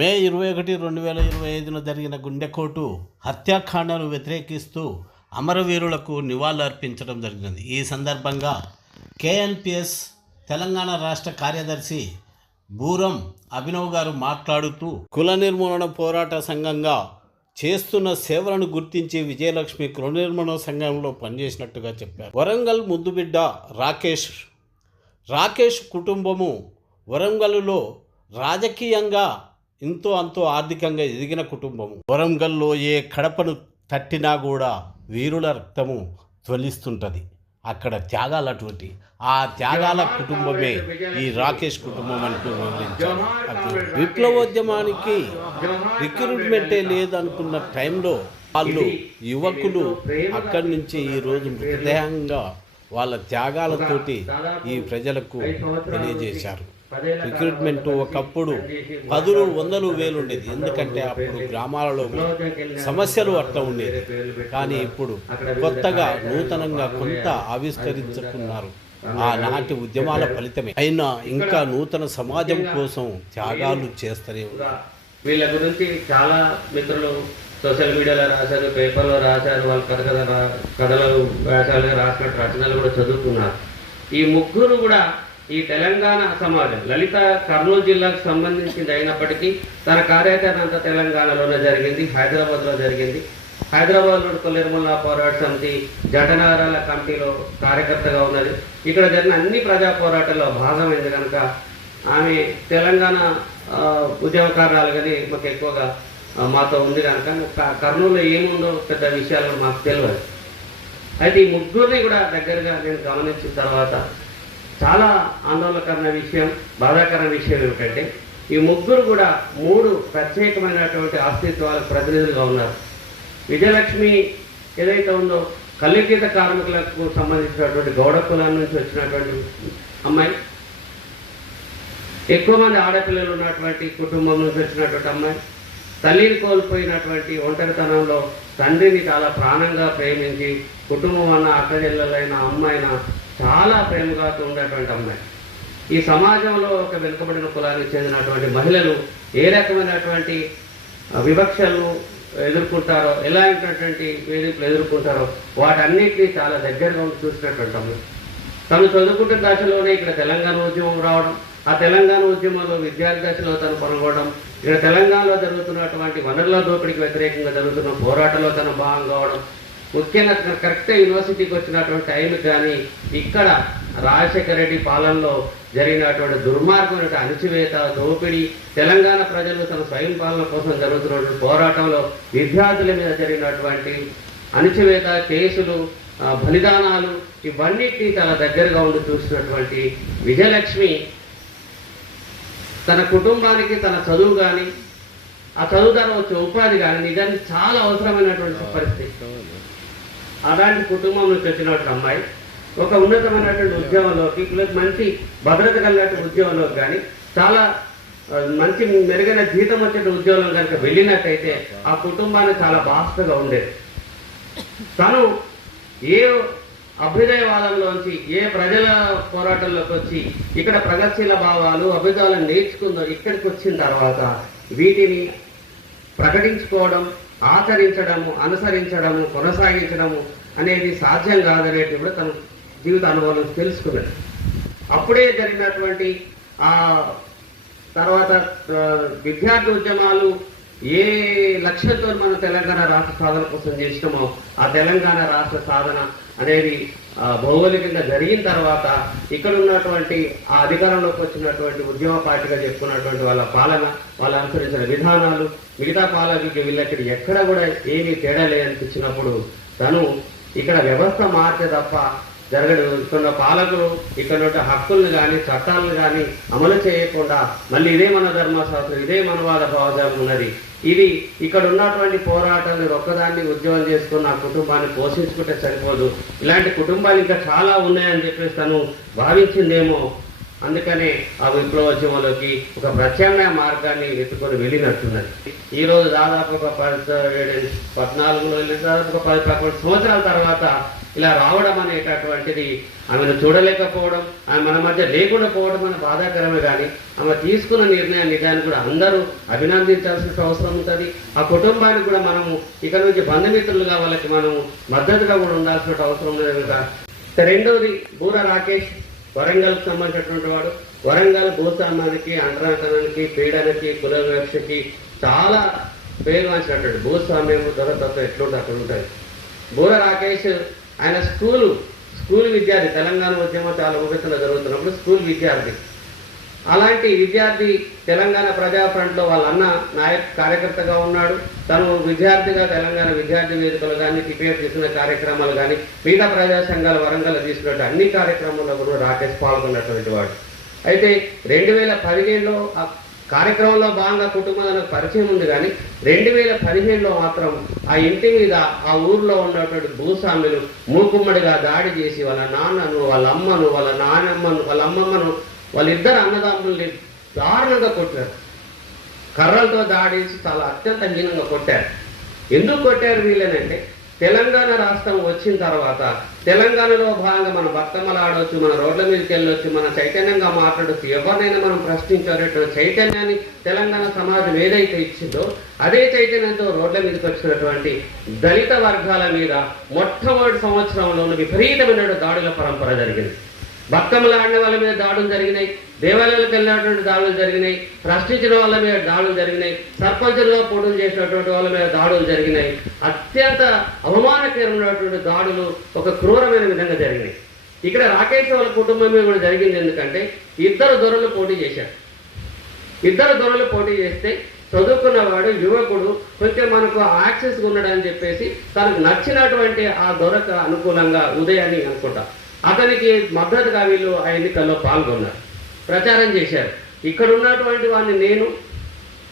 మే ఇరవై ఒకటి రెండు వేల ఇరవై ఐదున జరిగిన గుండెకోటు హత్యాకాండను వ్యతిరేకిస్తూ అమరవీరులకు నివాళులర్పించడం జరిగినది. ఈ సందర్భంగా కేఎన్పిఎస్ తెలంగాణ రాష్ట్ర కార్యదర్శి బూరం అభినవ్ గారు మాట్లాడుతూ కుల నిర్మూలన పోరాట సంఘంగా చేస్తున్న సేవలను గుర్తించి విజయలక్ష్మి గృహనిర్మాణ సంఘంలో పనిచేసినట్టుగా చెప్పారు. వరంగల్ ముద్దుబిడ్డ రాకేష్ రాకేష్ కుటుంబము వరంగల్లో రాజకీయంగా ఎంతో అంతో ఆర్థికంగా ఎదిగిన కుటుంబము. వరంగల్లో ఏ కడపను తట్టినా కూడా వీరుల రక్తము త్వలిస్తుంటుంది అక్కడ త్యాగాలు అటువంటి ఆ త్యాగాల కుటుంబమే ఈ రాకేష్ కుటుంబం అంటూ వివరించారు. విప్లవోద్యమానికి రిక్రూట్మెంటే లేదనుకున్న టైంలో వాళ్ళు యువకులు అక్కడి నుంచి ఈరోజు మృతదేహంగా వాళ్ళ త్యాగాలతోటి ఈ ప్రజలకు తెలియజేశారు. రిక్రూట్మెంట్ ఒకప్పుడు పదులు వందలు వేలు ఉండేది ఎందుకంటే అప్పుడు గ్రామాలలో సమస్యలు అట్లా ఉండేది. కానీ ఇప్పుడు కొత్తగా నూతనంగా కొంత ఆవిష్కరించుకున్నారు. ఆనాటి ఉద్యమాల ఫలితమే. అయినా ఇంకా నూతన సమాజం కోసం త్యాగాలు చేస్తూనే ఉన్నారు. వీళ్ళ గురించి చాలా మిత్రులు సోషల్ మీడియాలో రాశారు పేపర్లో రాశారు వాళ్ళ కథ కథ కథలు వ్యాసాలు రాసినట్టు రచనలు కూడా చదువుకున్నారు. ఈ ముగ్గురు కూడా ఈ తెలంగాణ సమాజం లలిత కర్నూలు జిల్లాకు సంబంధించింది అయినప్పటికీ తన కార్యాచరణ అంతా తెలంగాణలోనే జరిగింది హైదరాబాద్లో జరిగింది. హైదరాబాద్లో కొల్లిరమల్ల పోరాట సమితి జటనగరాల కమిటీలో కార్యకర్తగా ఉన్నది. ఇక్కడ జరిగిన అన్ని ప్రజా పోరాటాల్లో భాగమైంది కనుక ఆమె తెలంగాణ ఉద్యమకారాలు కానీ మాకు ఎక్కువగా మాతో ఉంది కనుక కర్నూలులో ఏముందో పెద్ద విషయాలు మాకు తెలియదు. అయితే ఈ ముగ్గురిని కూడా దగ్గరగా నేను గమనించిన తర్వాత చాలా ఆందోళనకరమైన విషయం బాధాకరణ విషయం ఏమిటంటే ఈ ముగ్గురు కూడా మూడు ప్రత్యేకమైనటువంటి అస్తిత్వాలకు ప్రతినిధులుగా ఉన్నారు. విజయలక్ష్మి ఏదైతే ఉందో కల్లిగీత కార్మికులకు సంబంధించినటువంటి గౌడకులం నుంచి వచ్చినటువంటి అమ్మాయి. ఎక్కువ మంది ఆడపిల్లలు ఉన్నటువంటి కుటుంబం నుంచి వచ్చినటువంటి అమ్మాయి. తల్లిని కోల్పోయినటువంటి ఒంటరితనంలో తండ్రిని చాలా ప్రాణంగా ప్రేమించి కుటుంబం అన్న అక్కజెల్లెలైన అమ్మాయిన చాలా ప్రేమగా ఉండేటువంటి అమ్మాయి. ఈ సమాజంలో ఒక వెనుకబడిన కులానికి చెందినటువంటి మహిళలు ఏ రకమైనటువంటి వివక్షలను ఎదుర్కొంటారో ఎలాంటిటువంటి వేదికలు ఎదుర్కొంటారో వాటన్నిటినీ చాలా దగ్గరగా ఉండి చూసినటువంటి అమ్మాయి. తను చదువుకుంటున్న దశలోనే ఇక్కడ తెలంగాణ ఉద్యమం రావడం ఆ తెలంగాణ ఉద్యమంలో విద్యార్థి దశలో తను పాల్గొనడం ఇక్కడ తెలంగాణలో జరుగుతున్నటువంటి వనరుల దోపిడీకి వ్యతిరేకంగా జరుగుతున్న పోరాటంలో తను భాగం కావడం ముఖ్యంగా కరెక్ట్ యూనివర్సిటీకి వచ్చినటువంటి టైం కానీ ఇక్కడ రాజశేఖర రెడ్డి పాలనలో జరిగినటువంటి దుర్మార్గం అణచివేత దోపిడీ తెలంగాణ ప్రజలు తన స్వయం పాలన కోసం జరుగుతున్నటువంటి పోరాటంలో విద్యార్థుల మీద జరిగినటువంటి అణచివేత కేసులు బలిదానాలు ఇవన్నిటినీ చాలా దగ్గరగా ఉండి చూసినటువంటి విజయలక్ష్మి తన కుటుంబానికి తన చదువు కానీ ఆ చదువు ద్వారా వచ్చే ఉపాధి కానీ నిజానికి చాలా అవసరమైనటువంటి పరిస్థితి. అలాంటి కుటుంబం నుంచి వచ్చినటువంటి అమ్మాయి. ఒక ఉన్నతమైనటువంటి ఉద్యోగంలోకి ప్లస్ మంచి భద్రత కలిగినటువంటి ఉద్యోగంలోకి కానీ చాలా మంచి మెరుగైన జీతం వచ్చే ఉద్యోగం కనుక వెళ్ళినట్టయితే ఆ కుటుంబాన్ని చాలా బాస్తగా ఉండేది. తను ఏ అభ్యుదయవాదంలోంచి ఏ ప్రజల పోరాటంలోకి వచ్చి ఇక్కడ ప్రగతిశీల భావాలు అభ్యుదయాలను నేర్చుకుందో ఇక్కడికి వచ్చిన తర్వాత వీటిని ప్రకటించుకోవడం ఆచరించడము అనుసరించడము కొనసాగించడము అనేది సాధ్యం కాదనేది కూడా తన జీవిత అనుభవం తెలుసుకున్నాడు. అప్పుడే జరిగినటువంటి ఆ తర్వాత విద్యార్థి ఉద్యమాలు ఏ లక్ష్యంతో మనం తెలంగాణ రాష్ట్ర సాధన కోసం చేసినామో ఆ తెలంగాణ రాష్ట్ర సాధన అనేది భౌగోళికంగా జరిగిన తర్వాత ఇక్కడ ఉన్నటువంటి ఆ అధికారంలోకి వచ్చినటువంటి ఉద్యమ పార్టీగా చెప్పుకున్నటువంటి వాళ్ళ పాలన వాళ్ళు అనుసరించిన విధానాలు మిగతా పాలకులకి వీళ్ళకి ఎక్కడ కూడా ఏమీ తేడా లేదనిపించినప్పుడు తను ఇక్కడ వ్యవస్థ మార్చే తప్ప జరగదు ఇక్కడ పాలకులు ఇక్కడ ఉన్న హక్కులను కానీ చట్టాలను కానీ అమలు చేయకుండా మళ్ళీ ఇదే మన ధర్మశాస్త్రం ఇదే మనవాద భావజాలం ఉన్నది. ఇది ఇక్కడ ఉన్నటువంటి పోరాటాన్ని ఒక్కదాన్ని ఉద్యోగం చేసుకున్న నా కుటుంబాన్ని పోషించుకుంటే సరిపోదు. ఇలాంటి కుటుంబాలు ఇంకా చాలా ఉన్నాయని చెప్పేసి తను భావించిందేమో. అందుకనే ఆ విప్లవోద్యమంలోకి ఒక ప్రత్యామ్నాయ మార్గాన్ని వెతుకొని వెళ్ళినట్టున్నది. ఈరోజు దాదాపు ఒక పది పద్నాలుగులో వెళ్ళిన దాదాపు ఒక పది పదకొండు సంవత్సరాల తర్వాత ఇలా రావడం అనేటటువంటిది ఆమెను చూడలేకపోవడం ఆమె మన మధ్య లేకుండా పోవడం అనే బాధాకరమే కానీ ఆమె తీసుకున్న నిర్ణయం నిజాన్ని కూడా అందరూ అభినందించాల్సిన అవసరం ఉంటుంది. ఆ కుటుంబానికి కూడా మనము ఇక్కడ నుంచి బంధుమిత్రులుగా వాళ్ళకి మనము మద్దతుగా కూడా ఉండాల్సిన అవసరం లేదు కనుక. రెండవది బూర రాకేష్ వరంగల్కి సంబంధించినటువంటి వాడు. వరంగల్ భూస్వామానికి అంటరాకరణకి పీడనకి కుల వివక్షకి చాలా పేరు వాంచినటువంటి భూస్వామ్యం దొరతత్వం ఎట్లుంటే అక్కడ ఉంటుంది బూర రాకేష్ ఆయన స్కూలు స్కూల్ విద్యార్థి తెలంగాణ ఉద్యమం చాలా ఊపిస్తున్న జరుగుతున్నప్పుడు స్కూల్ విద్యార్థి. అలాంటి విద్యార్థి తెలంగాణ ప్రజా ఫ్రంట్లో వాళ్ళ అన్న నాయక కార్యకర్తగా ఉన్నాడు. తను విద్యార్థిగా తెలంగాణ విద్యార్థి వేదికలు కానీ టిపిఎఫ్ చేసిన కార్యక్రమాలు కానీ మిగతా ప్రజా సంఘాల వరంగల్ తీసుకున్నట్టు అన్ని కార్యక్రమాల్లో కూడా రాకేష్ పాల్గొన్నటువంటి వాడు. అయితే రెండు వేల పదిహేనులో కార్యక్రమంలో భాగంగా కుటుంబాలకు పరిచయం ఉంది కానీ రెండు వేల పదిహేనులో మాత్రం ఆ ఇంటి మీద ఆ ఊర్లో ఉన్నటువంటి భూస్వాములు మూకుమ్మడిగా దాడి చేసి వాళ్ళ నాన్నను వాళ్ళ అమ్మను వాళ్ళ నాన్నమ్మను వాళ్ళ అమ్మమ్మను వాళ్ళిద్దరు అన్నదమ్ముల్ని దారుణంగా కొట్టారు. కర్రలతో దాడి చేసి చాలా అత్యంత హీనంగా కొట్టారు. ఎందుకు కొట్టారు వీళ్ళనంటే తెలంగాణ రాష్ట్రం వచ్చిన తర్వాత తెలంగాణలో భాగంగా మన బతుకమ్మలు ఆడవచ్చు మన రోడ్ల మీదకి వెళ్ళొచ్చు మన చైతన్యంగా మాట్లాడచ్చు. ఎవరినైనా మనం ప్రశ్నించేటటువంటి చైతన్యాన్ని తెలంగాణ సమాజం ఏదైతే ఇచ్చిందో అదే చైతన్యంతో రోడ్ల మీదకి వచ్చినటువంటి దళిత వర్గాల మీద మొట్టమొదటి సంవత్సరంలో విపరీతమైన దాడుల పరంపర జరిగింది. బతుకమ్మలు ఆడిన వాళ్ళ మీద దాడులు జరిగినాయి దేవాలయాలకు వెళ్ళినటువంటి దాడులు జరిగినాయి ప్రశ్నించిన వాళ్ళ మీద దాడులు జరిగినాయి సర్పంచులుగా పోటీ చేసినటువంటి వాళ్ళ మీద దాడులు జరిగినాయి. అత్యంత అవమానకరమైనటువంటి దాడులు ఒక క్రూరమైన విధంగా జరిగినాయి. ఇక్కడ రాకేష్ వాళ్ళ కుటుంబం మీద కూడా జరిగింది ఎందుకంటే ఇద్దరు దొరలు పోటీ చేశారు. ఇద్దరు దొరలు పోటీ చేస్తే చదువుకున్నవాడు యువకుడు కొంచెం మనకు యాక్సెస్ ఉన్నాడని చెప్పేసి తనకు నచ్చినటువంటి ఆ దొరకు అనుకూలంగా ఉదయాన్ని అనుకుంటా. అతనికి మద్దతుగా వీళ్ళు ఆ ఎన్నికల్లో పాల్గొన్నారు. ప్రచారం చేశారు. ఇక్కడ ఉన్నటువంటి వాడిని నేను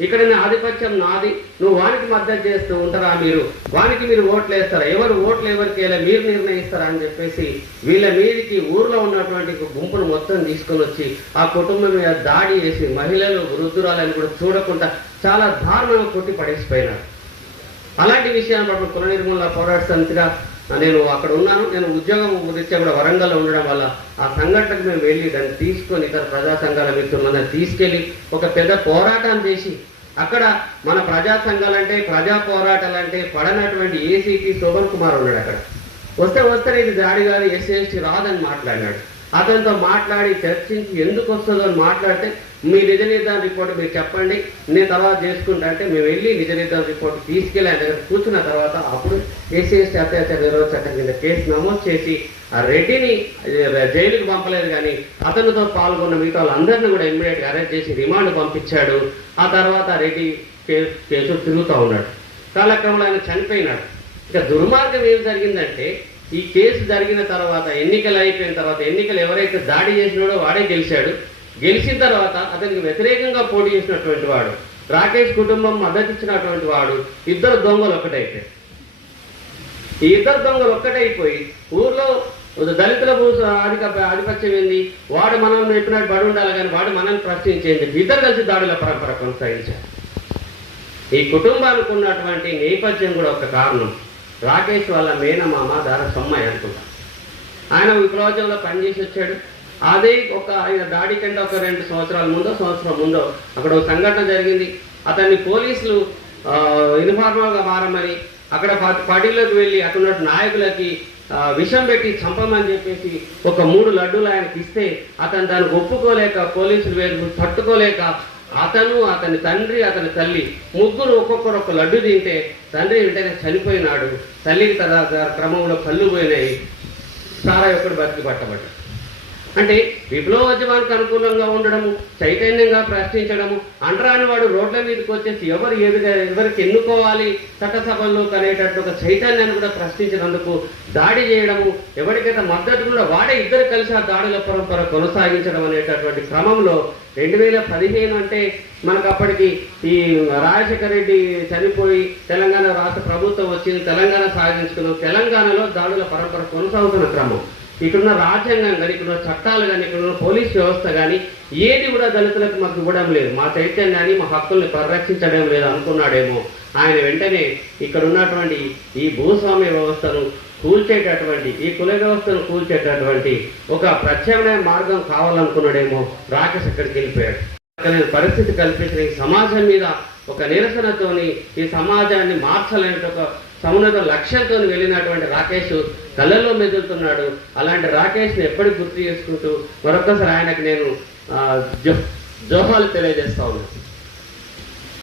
ఇక్కడ నా ఆధిపత్యం నాది నువ్వు వానికి మద్దతు చేస్తూ ఉంటారా మీరు? వానికి మీరు ఓట్లు వేస్తారా? ఎవరు ఓట్లు ఎవరికి ఇలా మీరు నిర్ణయిస్తారా అని చెప్పేసి వీళ్ళ మీదికి ఊర్లో ఉన్నటువంటి గుంపును మొత్తం తీసుకొని వచ్చి ఆ కుటుంబం మీద దాడి చేసి మహిళలు వృద్ధురాలని కూడా చూడకుండా చాలా దారుణంగా కొట్టి పడేసిపోయినారు. అలాంటి విషయాన్ని పట్ల కుల నిర్మూలన పోరాట సమితిగా నేను అక్కడ ఉన్నాను నేను ఉద్యోగం రీత్యా కూడా వరంగల్లో ఉండడం వల్ల ఆ సంఘటనకు మేము వెళ్ళి దాన్ని తీసుకొని ఇతర ప్రజా సంఘాల మిత్రులందరూ తీసుకెళ్ళి ఒక పెద్ద పోరాటం చేసి అక్కడ మన ప్రజా సంఘాలంటే ప్రజా పోరాటాలంటే పడనటువంటి ఏసీపీ శోభన్ కుమార్ ఉన్నాడు అక్కడ. వస్తే వస్తే ఇది దాడి కాదు ఎస్సీ ఎస్టీ రాదని మాట్లాడినాడు. అతనితో మాట్లాడి చర్చించి ఎందుకు వస్తుందో అని మాట్లాడితే మీ నిజ నిర్ధారణ రిపోర్ట్ మీరు చెప్పండి నేను తర్వాత చేసుకుంటా అంటే మేము వెళ్ళి నిజ నిర్ధారణ రిపోర్ట్ తీసుకెళ్ళి ఆయన దగ్గర కూర్చున్న తర్వాత అప్పుడు ఏసీ అత్యాచార నిరోధ చట్టం కింద కేసు నమోదు చేసి ఆ రెడ్డిని జైలుకు జైలుకి పంపలేదు కానీ అతనితో పాల్గొన్న మిగతా వాళ్ళందరినీ కూడా ఇమ్మీడియట్గా అరెస్ట్ చేసి రిమాండ్ పంపించాడు. ఆ తర్వాత ఆ రెడ్డి కేసు కేసు తిరుగుతూ ఉన్నాడు. కాలక్రమంలో ఆయన చనిపోయినాడు. ఇక దుర్మార్గం ఏం జరిగిందంటే ఈ కేసు జరిగిన తర్వాత ఎన్నికలు అయిపోయిన తర్వాత ఎన్నికలు ఎవరైతే దాడి చేసినాడో వాడే గెలిచాడు. గెలిచిన తర్వాత అతనికి వ్యతిరేకంగా పోటీ చేసినటువంటి వాడు రాకేష్ కుటుంబం మద్దతిచ్చినటువంటి వాడు ఇద్దరు దొంగలు ఒక్కటైతే ఈ ఇద్దరు దొంగలు ఒక్కటైపోయి ఊర్లో దళితుల భూ ఆధిక ఆధిపత్యం ఏంది? వాడు మనం చెప్పినట్టు బడి ఉండాలి కానీ వాడు మనం ప్రశ్నించేది ఇద్దరు కలిసి దాడుల పరంపర కొనసాగించారు. ఈ కుటుంబానికి ఉన్నటువంటి నేపథ్యం కూడా ఒక కారణం. రాకేష్ వాళ్ళ మేనమామ దార సొమ్మాయి అనుకుంటా ఆయన విప్లవజంలో పనిచేసి వచ్చాడు. అదే ఒక ఆయన దాడి కంటే ఒక రెండు సంవత్సరాల ముందో సంవత్సరం ముందో అక్కడ ఒక సంఘటన జరిగింది. అతన్ని పోలీసులు ఇన్ఫార్మర్గా మారమని అక్కడ పార్టీలోకి వెళ్ళి అక్కడ నాయకులకి విషం పెట్టి చంపమని చెప్పేసి ఒక మూడు లడ్డూలు ఆయనకి ఇస్తే అతను దాన్ని ఒప్పుకోలేక పోలీసులు వేరు తట్టుకోలేక అతను అతని తండ్రి అతని తల్లి ముగ్గురు ఒక్కొక్కరు ఒక లడ్డు తింటే తండ్రి వెంటనే చనిపోయినాడు. తల్లికి తన క్రమంలో కళ్ళు పోయినాయి. సారా ఒక్కడు బతికి పట్టబడ్డాడు. అంటే విప్లవోద్యమానికి అనుకూలంగా ఉండడము చైతన్యంగా ప్రశ్నించడము అంటరాని వాడు రోడ్ల మీదకి వచ్చేసి ఎవరు ఎదుగా ఎవరికి ఎన్నుకోవాలి చట్టసభల్లో అనేటట్టు ఒక చైతన్యాన్ని కూడా ప్రశ్నించినందుకు దాడి చేయడము ఎవరికైతే మద్దతు కూడా వాడే ఇద్దరు కలిసి ఆ దాడుల పరంపర కొనసాగించడం అనేటటువంటి క్రమంలో రెండు వేల పదిహేను అంటే మనకు అప్పటికి ఈ రాజశేఖర రెడ్డి చనిపోయి తెలంగాణ రాష్ట్ర ప్రభుత్వం వచ్చింది తెలంగాణ సాధించుకున్నాం తెలంగాణలో దాడుల పరంపర కొనసాగుతున్న క్రమం. ఇక్కడున్న రాజ్యాంగం కానీ ఇక్కడున్న చట్టాలు కానీ ఇక్కడున్న పోలీస్ వ్యవస్థ కానీ ఏది కూడా దళితులకు మాకు ఇవ్వడం లేదు. మా చైతన్యాన్ని మా హక్కుల్ని పరిరక్షించడం లేదు అనుకున్నాడేమో. ఆయన వెంటనే ఇక్కడ ఉన్నటువంటి ఈ భూస్వామ్య వ్యవస్థను కూల్చేటటువంటి ఈ కుల వ్యవస్థను కూల్చేటటువంటి ఒక ప్రత్యామ్నాయ మార్గం కావాలనుకున్నాడేమో రాకేష్ అక్కడికి వెళ్ళిపోయాడు. పరిస్థితి కల్పించిన ఈ సమాజం మీద ఒక నిరసనతోని ఈ సమాజాన్ని మార్చలేని ఒక సమున్నత లక్ష్యంతో వెళ్ళినటువంటి రాకేష్ కళ్ళల్లో మెదులుతున్నాడు. అలాంటి రాకేష్ని ఎప్పటికి గుర్తు చేసుకుంటూ మరొకసారి ఆయనకు నేను ఆ, జో జోహాలు తెలియజేస్తా ఉన్నాను.